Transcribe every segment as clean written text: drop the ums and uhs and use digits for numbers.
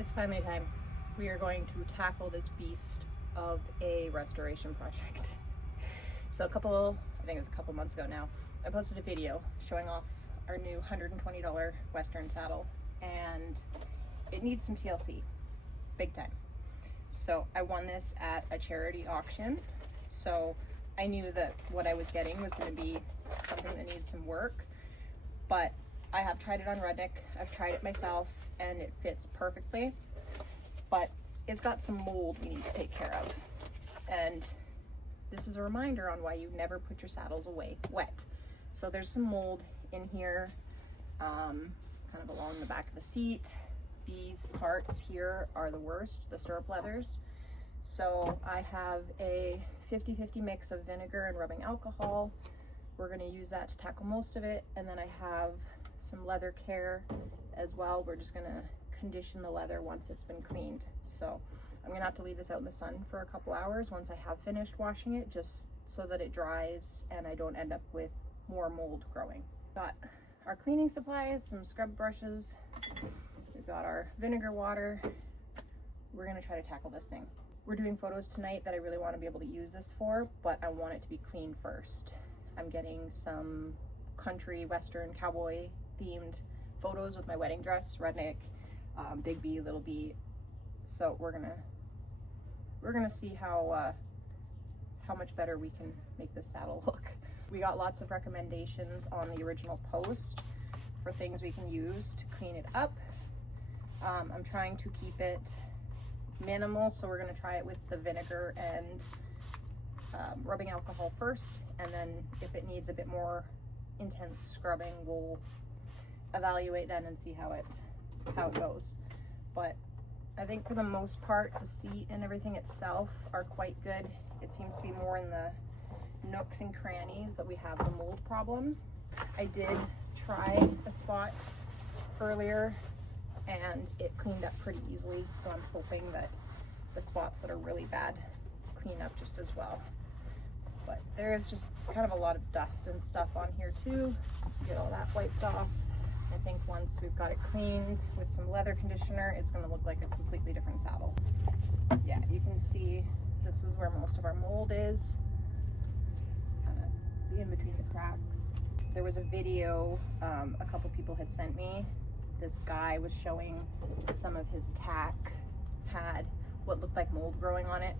It's finally time. We are going to tackle this beast of a restoration project. So I think it was a couple months ago now, I posted a video showing off our new $120 Western saddle, and it needs some TLC, big time. So I won this at a charity auction. So I knew that what I was getting was going to be something that needs some work, but I have tried it on Rudnik, I've tried it myself, and it fits perfectly, but it's got some mold we need to take care of. And this is a reminder on why you never put your saddles away wet. So there's some mold in here, kind of along the back of the seat. These parts here are the worst, the stirrup leathers. So I have a 50-50 mix of vinegar and rubbing alcohol. We're going to use that to tackle most of it. And then I have some leather care as well. We're just going to condition the leather once it's been cleaned. So I'm going to have to leave this out in the sun for a couple hours once I have finished washing it, just so that it dries and I don't end up with more mold growing. Got our cleaning supplies, some scrub brushes. We've got our vinegar water. We're going to try to tackle this thing. We're doing photos tonight that I really want to be able to use this for, but I want it to be clean first. I'm getting some country, western, cowboy themed photos with my wedding dress, Rudnik, Big B, Little B. So we're gonna see how much better we can make this saddle look. We got lots of recommendations on the original post for things we can use to clean it up. I'm trying to keep it minimal, so we're gonna try it with the vinegar and rubbing alcohol first, and then if it needs a bit more intense scrubbing, we'll evaluate then and see how it goes. But I think for the most part, the seat and everything itself are quite good. It seems to be more in the nooks and crannies that we have the mold problem. I did try a spot earlier and it cleaned up pretty easily, so I'm hoping that the spots that are really bad clean up just as well. But there is just kind of a lot of dust and stuff on here too. Get all that wiped off. I think once we've got it cleaned with some leather conditioner, it's going to look like a completely different saddle. Yeah, you can see this is where most of our mold is, kind of in between the cracks. There was a video a couple people had sent me. This guy was showing some of his tack had what looked like mold growing on it,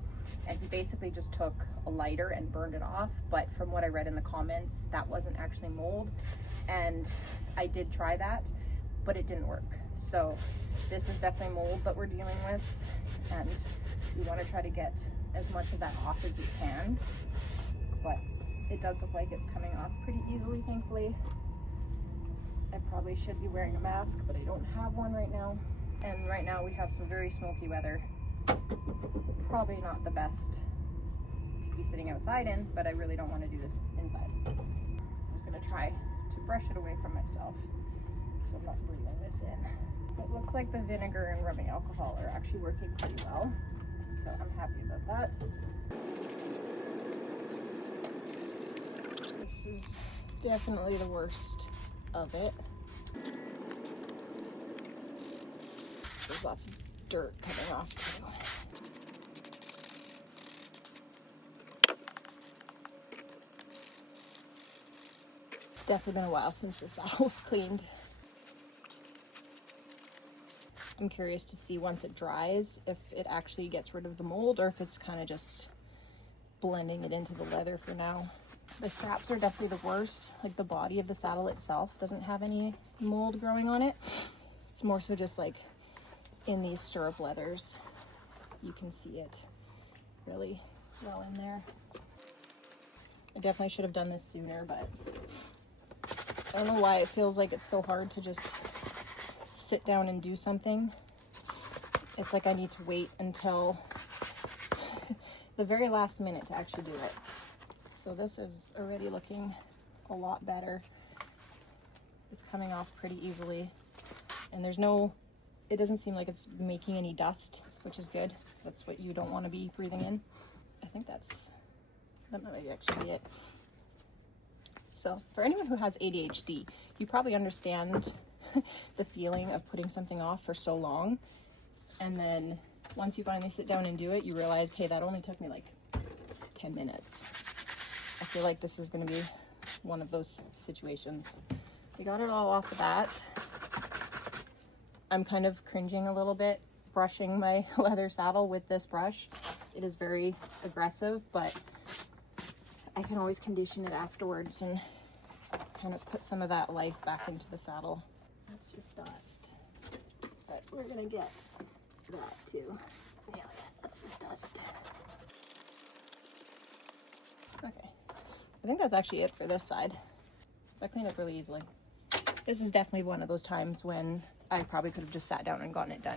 and he basically just took a lighter and burned it off. But from what I read in the comments, that wasn't actually mold, and I did try that, but it didn't work. So this is definitely mold that we're dealing with, and we want to try to get as much of that off as we can, but it does look like it's coming off pretty easily, thankfully. I probably should be wearing a mask, but I don't have one right now. And right now we have some very smoky weather. Probably not the best to be sitting outside in, but I really don't want to do this inside. I'm just going to try to brush it away from myself so I'm not breathing this in. It looks like the vinegar and rubbing alcohol are actually working pretty well, so I'm happy about that. This is definitely the worst of it. There's lots of dirt coming off too. It's definitely been a while since this saddle was cleaned. I'm curious to see once it dries if it actually gets rid of the mold or if it's kind of just blending it into the leather for now. The straps are definitely the worst. Like the body of the saddle itself doesn't have any mold growing on it. It's more so just like in these stirrup leathers. You can see it really well in there. I definitely should have done this sooner, but I don't know why it feels like it's so hard to just sit down and do something. It's like I need to wait until the very last minute to actually do it. So this is already looking a lot better. It's coming off pretty easily, and it doesn't seem like it's making any dust, which is good. That's what you don't want to be breathing in. I think that might actually be it. So for anyone who has ADHD, you probably understand the feeling of putting something off for so long. And then once you finally sit down and do it, you realize, hey, that only took me like 10 minutes. I feel like this is gonna be one of those situations. We got it all off the bat. I'm kind of cringing a little bit brushing my leather saddle with this brush. It is very aggressive, but I can always condition it afterwards and kind of put some of that life back into the saddle. That's just dust, but we're gonna get that too. Yeah, that's just dust. Okay, I think that's actually it for this side. I cleaned up really easily. This is definitely one of those times when I probably could have just sat down and gotten it done.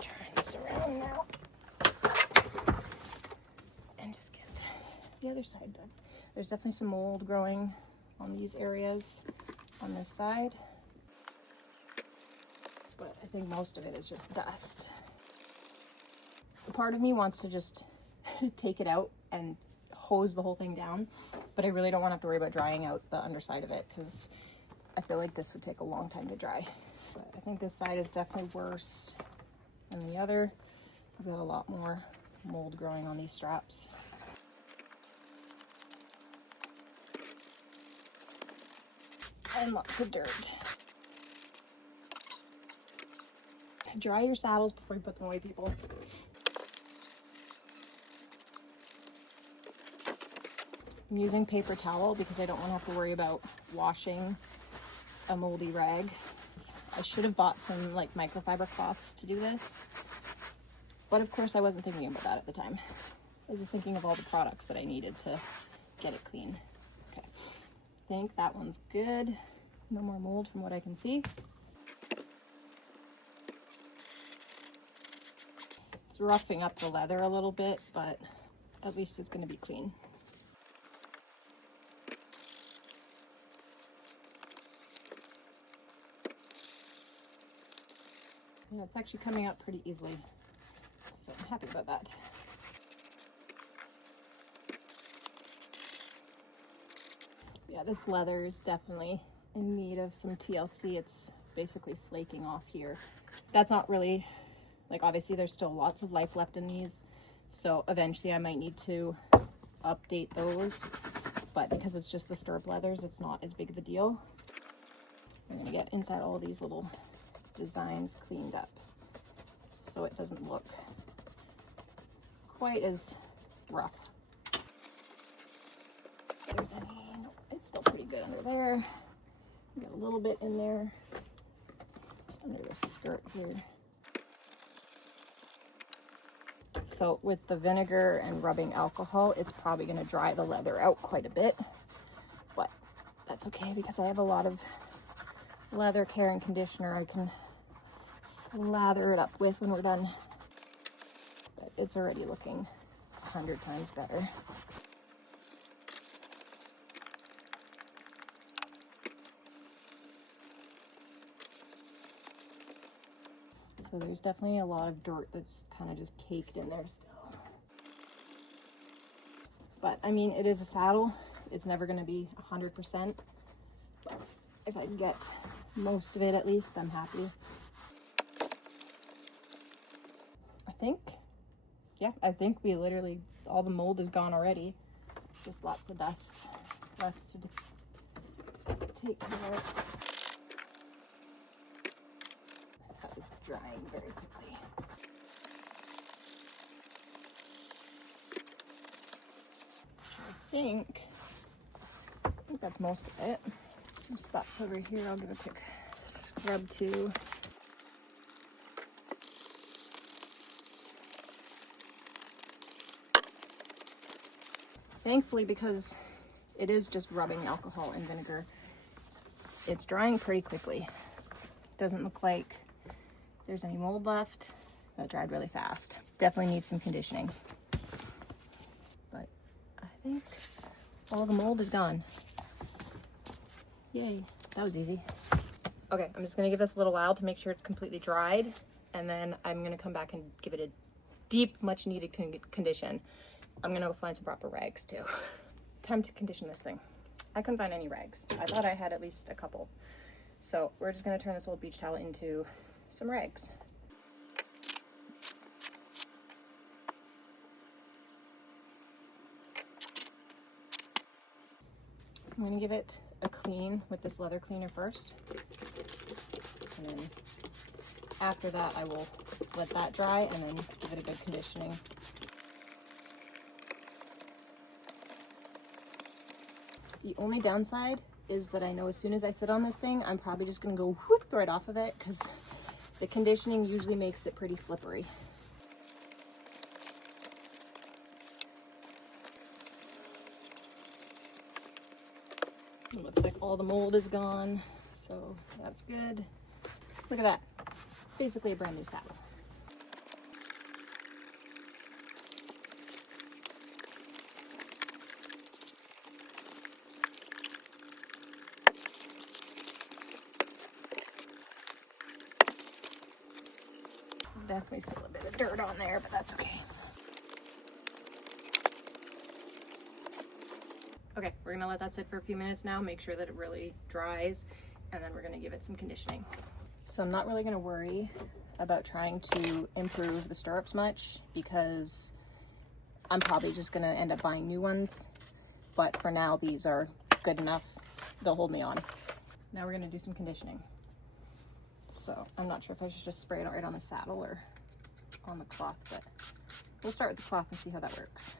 Turn this around now and just get the other side done. There's definitely some mold growing on these areas on this side, but I think most of it is just dust. A part of me wants to just take it out and hose the whole thing down, but I really don't want to have to worry about drying out the underside of it because I feel like this would take a long time to dry. But I think this side is definitely worse than the other. I've got a lot more mold growing on these straps. And lots of dirt. Dry your saddles before you put them away, people. I'm using paper towel because I don't want to have to worry about washing a moldy rag. I should have bought some like microfiber cloths to do this, but of course I wasn't thinking about that at the time. I was just thinking of all the products that I needed to get it clean. Okay, I think that one's good. No more mold from what I can see. It's roughing up the leather a little bit, but at least it's going to be clean. Yeah, it's actually coming up pretty easily, so I'm happy about that. Yeah, this leather is definitely in need of some TLC. It's basically flaking off here. That's not really, like, obviously there's still lots of life left in these, so eventually I might need to update those, but because it's just the stirrup leathers, it's not as big of a deal. I'm gonna get inside all these little designs cleaned up so it doesn't look quite as rough. If there's any, no, it's still pretty good under there. Got a little bit in there, just under the skirt here. So with the vinegar and rubbing alcohol, it's probably going to dry the leather out quite a bit, but that's okay because I have a lot of leather care and conditioner I can slather it up with when we're done. But it's already looking 100 times better. So there's definitely a lot of dirt that's kind of just caked in there still. But I mean, it is a saddle. It's never going to be 100%. But if I can get most of it at least, I'm happy. I think we literally, all the mold is gone already. Just lots of dust left to take care of. That is drying very quickly. I think that's most of it. Some spots over here I'll give a quick scrub to. Thankfully, because it is just rubbing alcohol and vinegar, it's drying pretty quickly. Doesn't look like there's any mold left. That dried really fast. Definitely needs some conditioning. But I think all the mold is gone. Yay, that was easy. Okay, I'm just gonna give this a little while to make sure it's completely dried, and then I'm gonna come back and give it a deep, much needed condition. I'm gonna go find some proper rags too. Time to condition this thing. I couldn't find any rags. I thought I had at least a couple. So we're just gonna turn this old beach towel into some rags. I'm gonna give it a clean with this leather cleaner first. And then after that, I will let that dry and then give it a good conditioning. The only downside is that I know as soon as I sit on this thing, I'm probably just gonna go whoop right off of it because the conditioning usually makes it pretty slippery. It looks like all the mold is gone, so that's good. Look at that, basically a brand new saddle. Definitely still a bit of dirt on there, but that's okay. Okay, we're gonna let that sit for a few minutes now, make sure that it really dries, and then we're gonna give it some conditioning. So I'm not really gonna worry about trying to improve the stirrups much because I'm probably just gonna end up buying new ones. But for now, these are good enough. They'll hold me on. Now we're gonna do some conditioning. So I'm not sure if I should just spray it right on the saddle or on the cloth, but we'll start with the cloth and see how that works.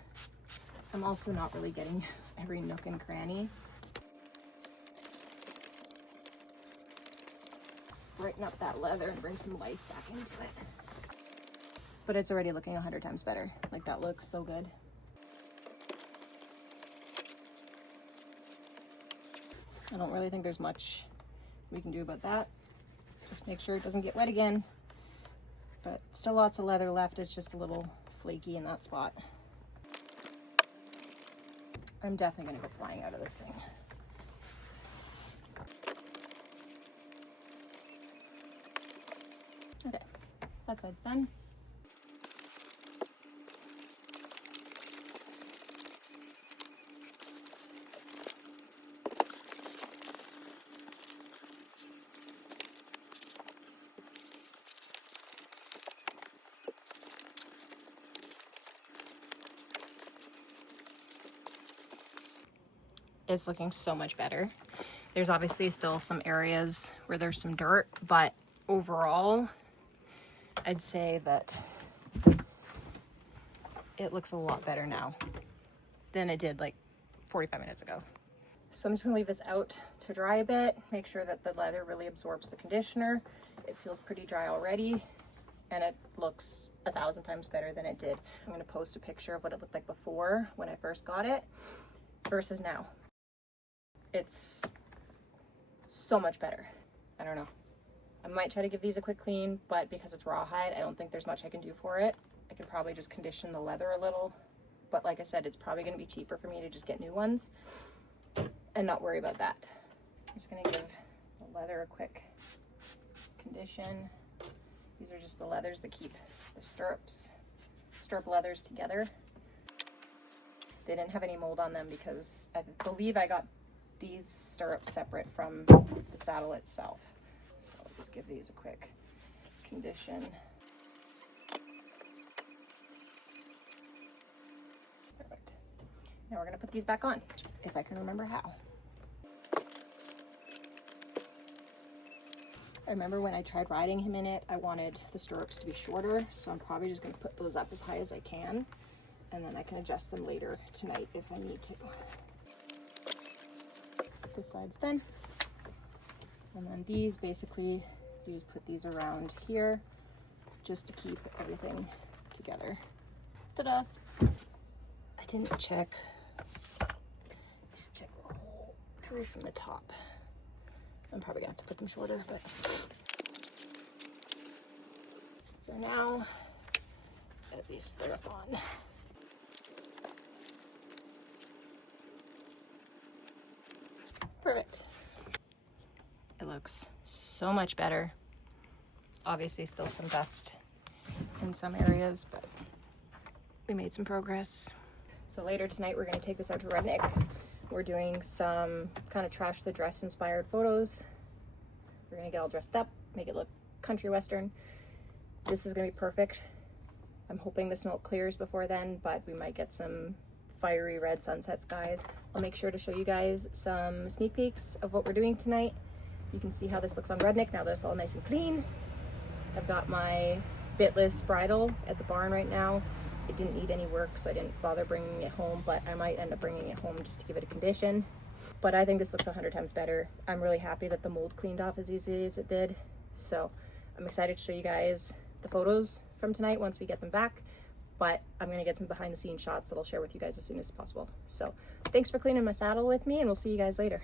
I'm also not really getting every nook and cranny. Just brighten up that leather and bring some life back into it. But it's already looking 100 times better. Like, that looks so good. I don't really think there's much we can do about that. Just make sure it doesn't get wet again. But still lots of leather left. It's just a little flaky in that spot. I'm definitely gonna go flying out of this thing. Okay, that side's done. It's looking so much better. There's obviously still some areas where there's some dirt, but overall, I'd say that it looks a lot better now than it did like 45 minutes ago. So I'm just gonna leave this out to dry a bit, make sure that the leather really absorbs the conditioner. It feels pretty dry already, and it looks 1,000 times better than it did. I'm gonna post a picture of what it looked like before when I first got it versus now. It's so much better. I don't know. I might try to give these a quick clean, but because it's rawhide, I don't think there's much I can do for it. I could probably just condition the leather a little, but like I said, it's probably gonna be cheaper for me to just get new ones and not worry about that. I'm just gonna give the leather a quick condition. These are just the leathers that keep the stirrup leathers together. They didn't have any mold on them because I believe I got these stirrups separate from the saddle itself. So I'll just give these a quick condition. Perfect. Now we're gonna put these back on, if I can remember how. I remember when I tried riding him in it, I wanted the stirrups to be shorter, so I'm probably just gonna put those up as high as I can, and then I can adjust them later tonight if I need to. This side's done. And then these, basically, you just put these around here just to keep everything together. Ta-da! I didn't check the hole through from the top. I'm probably gonna have to put them shorter, but for now, at least they're on. Perfect. It looks so much better. Obviously still some dust in some areas, but we made some progress. So later tonight we're gonna take this out to Rudnik. We're doing some kind of trash the dress inspired photos. We're gonna get all dressed up, make it look country western. This is gonna be perfect. I'm hoping the smoke clears before then, but we might get some fiery red sunset skies. I'll make sure to show you guys some sneak peeks of what we're doing tonight. You can see how this looks on Rudnik now that it's all nice and clean. I've got my bitless bridle at the barn right now. It didn't need any work, so I didn't bother bringing it home, but I might end up bringing it home just to give it a condition. But I think this looks 100 times better. I'm really happy that the mold cleaned off as easy as it did. So I'm excited to show you guys the photos from tonight once we get them back. But I'm gonna get some behind the scenes shots that I'll share with you guys as soon as possible. So thanks for cleaning my saddle with me, and we'll see you guys later.